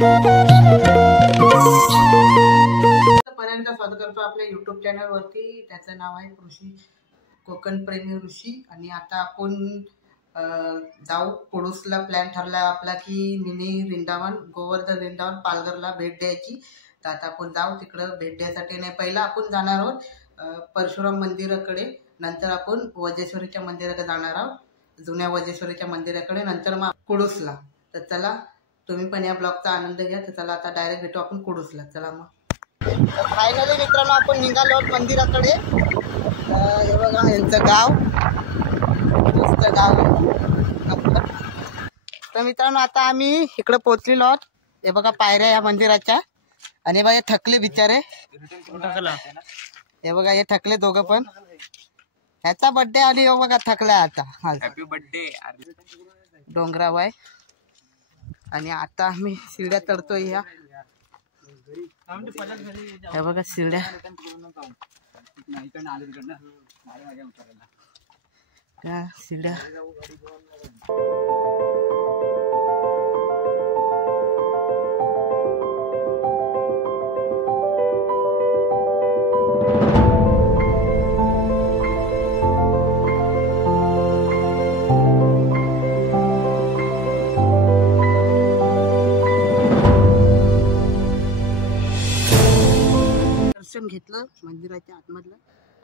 पर्यंत स्वागत करतो आपल्या यूट्यूब चॅनलवरती. त्याचं नाव आहे कृषी कोकण प्रेमी ऋषी. आणि आता आपण जाऊ कुडूसला. प्लॅन ठरला आपला की मिनी वृंदावन, गोवर्धन वृंदावन, पालघरला भेट द्यायची. तर आता आपण जाऊ तिकडं भेट द्यायसाठी. नाही, पहिला आपण जाणार आहोत परशुराम मंदिराकडे, नंतर आपण वजेश्वरीच्या मंदिराकडे जाणार आहोत, जुन्या वजेश्वरीच्या मंदिराकडे, नंतर मग कुडूसला. तर चला, तुम्ही पण या ब्लॉगचा आनंद घ्या. तर चला आता डायरेक्ट भेटू आपण कुडूसला. चला मग. फायनली मित्रांनो आपण निघालो आहोत मंदिराकडे. हे बघा यांचं गाव, मस्त गाव आहे. तर मित्रांनो आता आम्ही इकडे पोहोचलेलो आहोत. हे बघा पायऱ्या या मंदिराच्या. आणि बघा हे थकले बिचारे. हे बघा हे थकले दोघं पण. ह्याचा बर्थडे आणि हे बघा थकलाय आता. हॅपी बर्थडे डोंगराव आहे. आणि आता आम्ही शिड्या चढतोय. ह्या हे बघा शिड्या. शिड्या दर्शन घेतलं मंदिराच्या आतमधलं.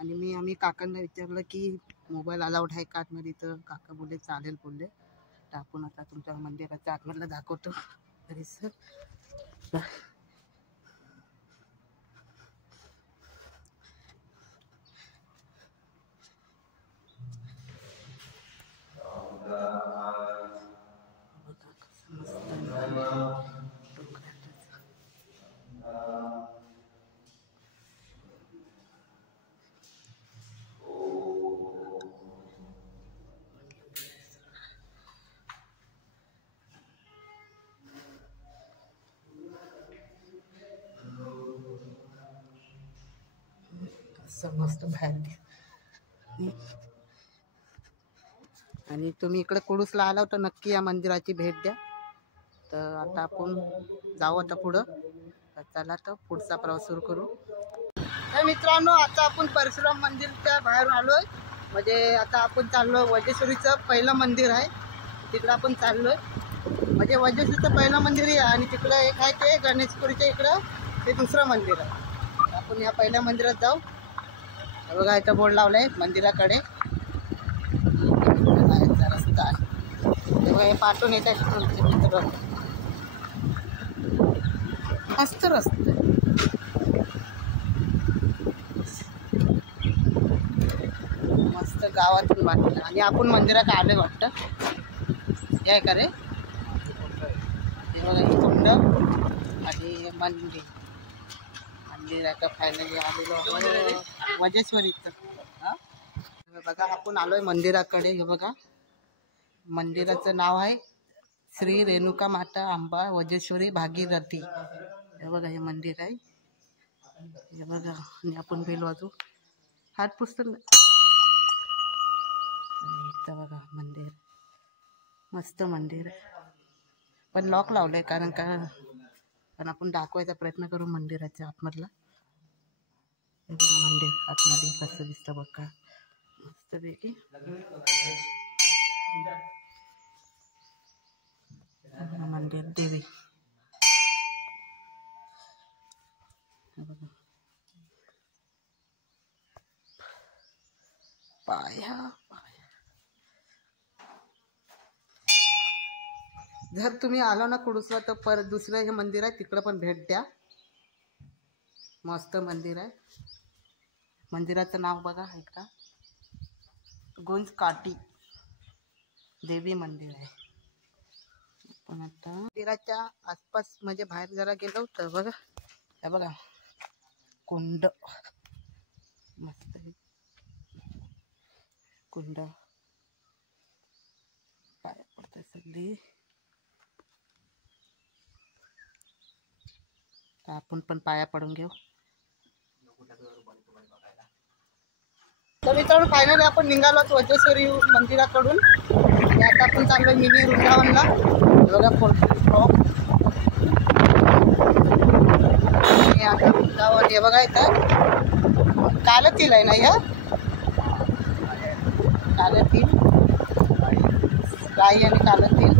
आणि आम्ही काकांना विचारलं की मोबाईल अलाउड आहे का आतमध्ये. तर काका बोलले चालेल बोलले. तर आपण आता तुमच्या मंदिराच्या आतमधलं दाखवतो. तरी सर मस्त बाहेर. आणि तुम्ही इकडे कुडूसला आला तर नक्की या मंदिराची भेट द्या. तर आता आपण जाऊ आता पुढं. तर चला तर पुढचा प्रवास सुरू करू. तर मित्रांनो आता आपण परशुराम मंदिरच्या बाहेर आलोय. म्हणजे आता आपण चाललोय वजेश्वरीचं पहिलं मंदिर आहे तिकडं आपण चाललोय. म्हणजे वजेश्वरीचं पहिलं मंदिर आहे आणि तिकडं एक आहे ते गणेशपुरीच्या इकडं ते दुसरं मंदिर आहे. आपण या पहिल्या मंदिरात जाऊ. बघा इथं बोर्ड लावलाय मंदिराकडे. रस्ता आहे हे पाठवून येत आहे मित्र. मस्त रस्ता मस्त गावातून वाटलं. आणि आपण मंदिरात आलोय वाटतं. हे का रे. हे बघा ही कुंड आणि मंदिर. मंदिराचं फायनली आलेलो वजेश्वरीचं. बघा आपण आलोय मंदिराकडे. हे बघा मंदिराचं नाव आहे श्री रेणुका माता अंबा वजेश्वरी भागीरथी. हे बघा हे मंदिर आहे. हे बघा आणि आपण बेल वाजू हात पुस्तक. बघा मंदिर मस्त मंदिर आहे. पण लॉक लावलंय कारण पण आपण दाखवायचा प्रयत्न करू मंदिराच्या आतमधला. हे बघा मंदिर आतमध्ये कसं दिसतं बघा मस्तपैकी. मंदिर देवी. बघा पाया. जर तुम्ही आलो ना कुडूसला तर परत दुसरं हे मंदिर आहे तिकडं पण भेट द्या. मस्त मंदिर आहे. मंदिराचं नाव बघा एकदा गुंज काठी देवी मंदिर आहे. पण आता मंदिराच्या आसपास म्हणजे बाहेर जरा गेलो तर बघा हे बघा कुंड मस्त कुंड. पाया पडतात सगळी. आपण पण पाया पडून घेऊ. तर मित्रांनो फायनली आपण निघालो वजेश्वरी मंदिराकडून. आता आपण चाललोय मिनी वृंदावनला. बघा फोटो हे बघा इथं कालतील आहे ना, ह्या कालतील गाई आणि कालतील.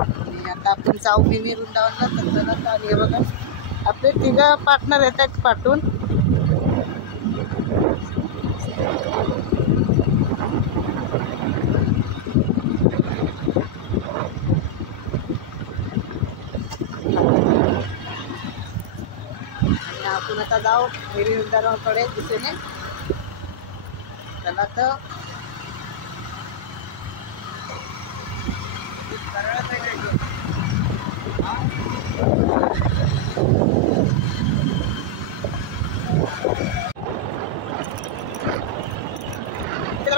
आणि आता आपण जाऊ मिनी वृंदावनला तर आणि हे बघा आपले 3 पार्टनर येतात पाठून. आपण आता जाऊ मिनी वृंदावनकडे दिशेने. चला तर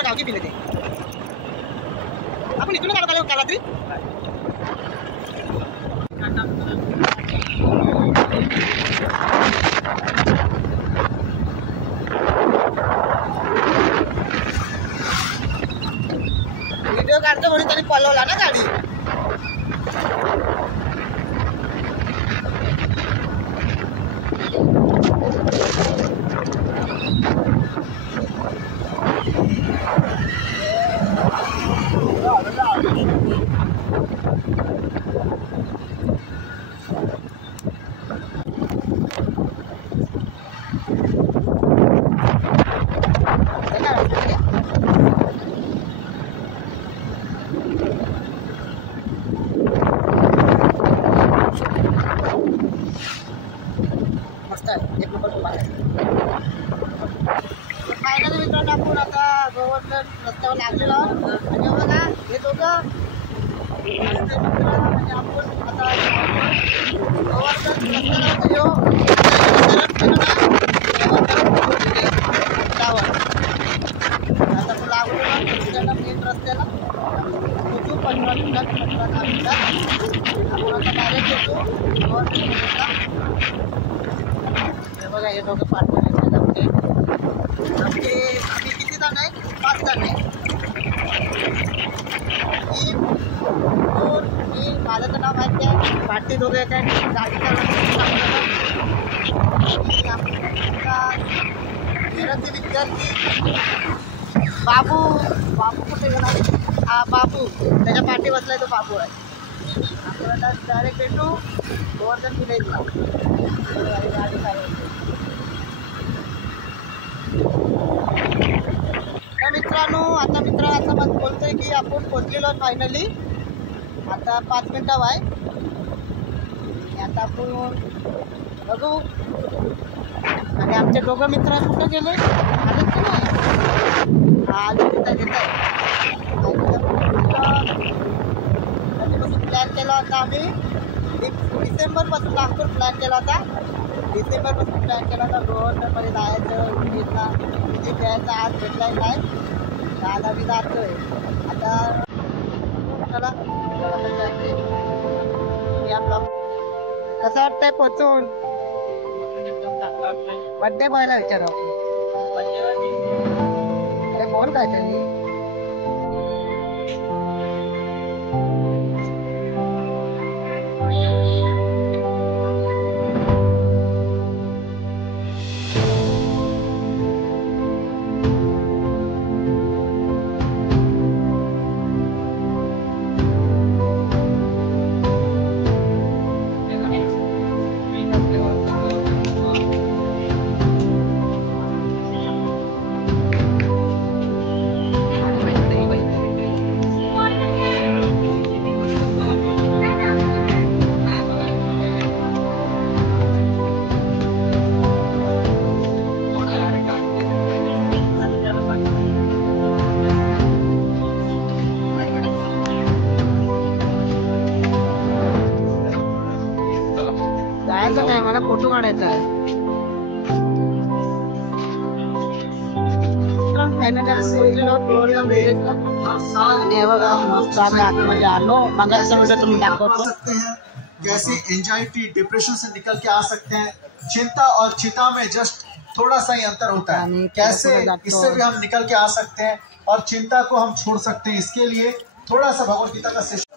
गावची पिले ते आपण इथून काढत आलो काल रात्री. व्हिडिओ काढतो म्हणून त्यांनी पळवला ना गाडी. फायनली मित्रांनो आपण आता गोवर्धन रस्त्यावर लागलेलो आहोत. आणि बघा हे दोघं म्हणजे आपण आता गोवर्धन रस्त्याला आता लागलो मेन रस्त्याला 15 मिनिटात आपण आता डायरेक्ट येतो गोवर्धन. बघा हे दोघं पार्टनर आहेत आपले. आम्ही किती जण आहे? 5 जण आहे. मी माझं नाव माहिती आहे. भारती दोघं येत आहेत गाडी चालवण्याचा विद्यार्थी बाबू. बाबू कुठे गेला? हा बाबू त्याच्या पाठी बसलाय तो बाबू आहे. आपण आता डायरेक्ट भेटू गोवर्धन विलेजला. गाडी चालवते. तर मित्रांनो आता असं मत बोलतोय की आपण पोचलेलो फायनली. आता 5 मिनिटं आहे. आता आपण बघू. आणि आमचे दोघं मित्र कुठं गेले? आले की नाही? आले तिथं घेत आहे. कधीपासून प्लॅन केला होता आम्ही? डिसेंबरपासून नागपूर प्लॅन केला होता. डिसेंबरपासून प्लॅन केला होता गोवर्धनमध्ये जायचं. विजिट द्यायचा. आज डेडलाईन आहे. आज आम्ही जातोय. आता चला या ब्लॉग कसं वाटतंय पोचून? बड्डे बॉयला विचारू अरे बोल काय त्यांनी. मला फोटो काढायचा आहे. कैसे एंजाइटी डिप्रेशन से निकल के आ सकते हैं. चिंता और चिता में जस्ट थोड़ा सा ही अंतर होता है. कैसे इससे भी हम निकल के आ सकते हैं और चिंता को हम छोड़ सकते हैं. इसके लिए थोड़ा सा भगवद गीता का सेशन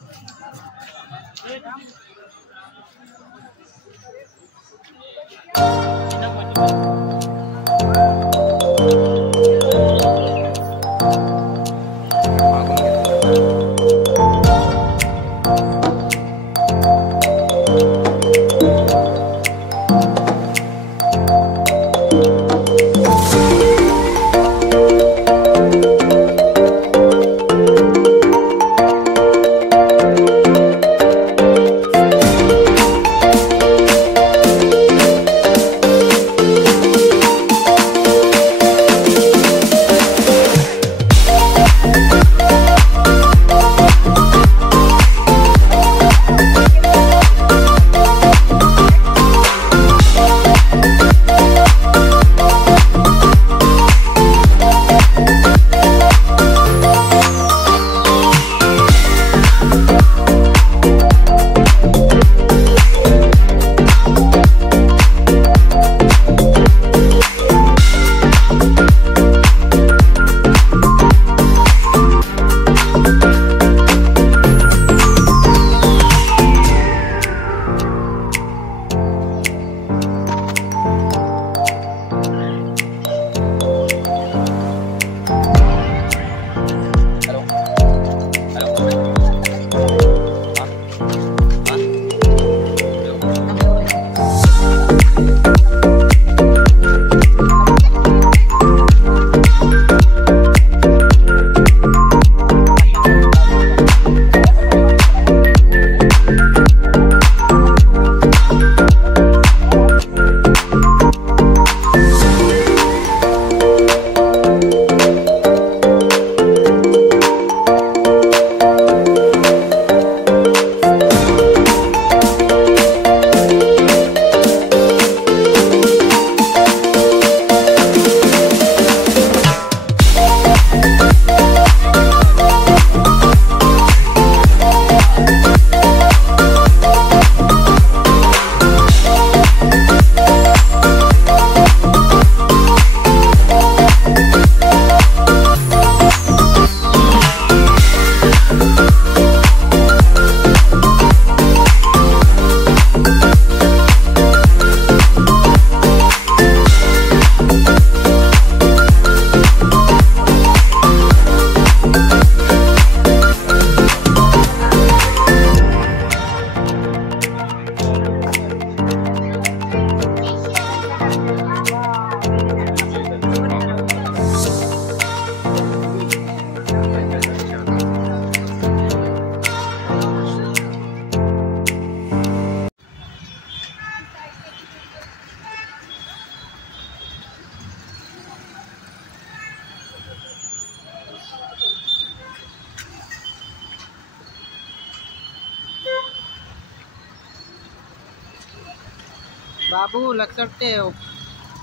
बाबू लक्षात ठेव,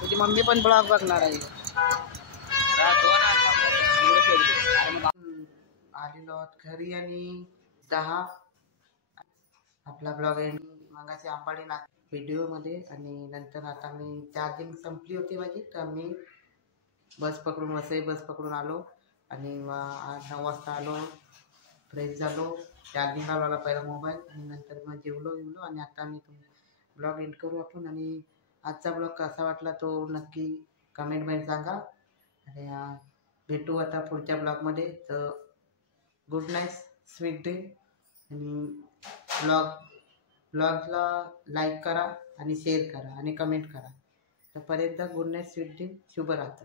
तुझी मम्मी पण ब्लॉग बघणार आहे. आलेलो आहोत घरी आणि 10 आपला ब्लॉग आहे. मगाशी आंबाडी ना व्हिडिओमध्ये आणि नंतर आता मी चार्जिंग संपली होती माझी, तर मी बस पकडून वसई बस पकडून आलो आणि 9 वाजता आलो, फ्रेश झालो, चार्जिंग लावला पहिला मोबाईल आणि नंतर मग जेवलो आणि आता मी ब्लॉग एंड करू आपण. आणि आजचा ब्लॉग कसा वाटला तो नक्की कमेंटमध्ये सांगा आणि भेटू आता पुढच्या ब्लॉगमध्ये. तर गुड नाईट, स्वीट ड्रीम. आणि ब्लॉगला लाईक करा आणि शेअर करा आणि कमेंट करा. तोपर्यंत गुड नाईट, स्वीट ड्रीम, शुभरात्र.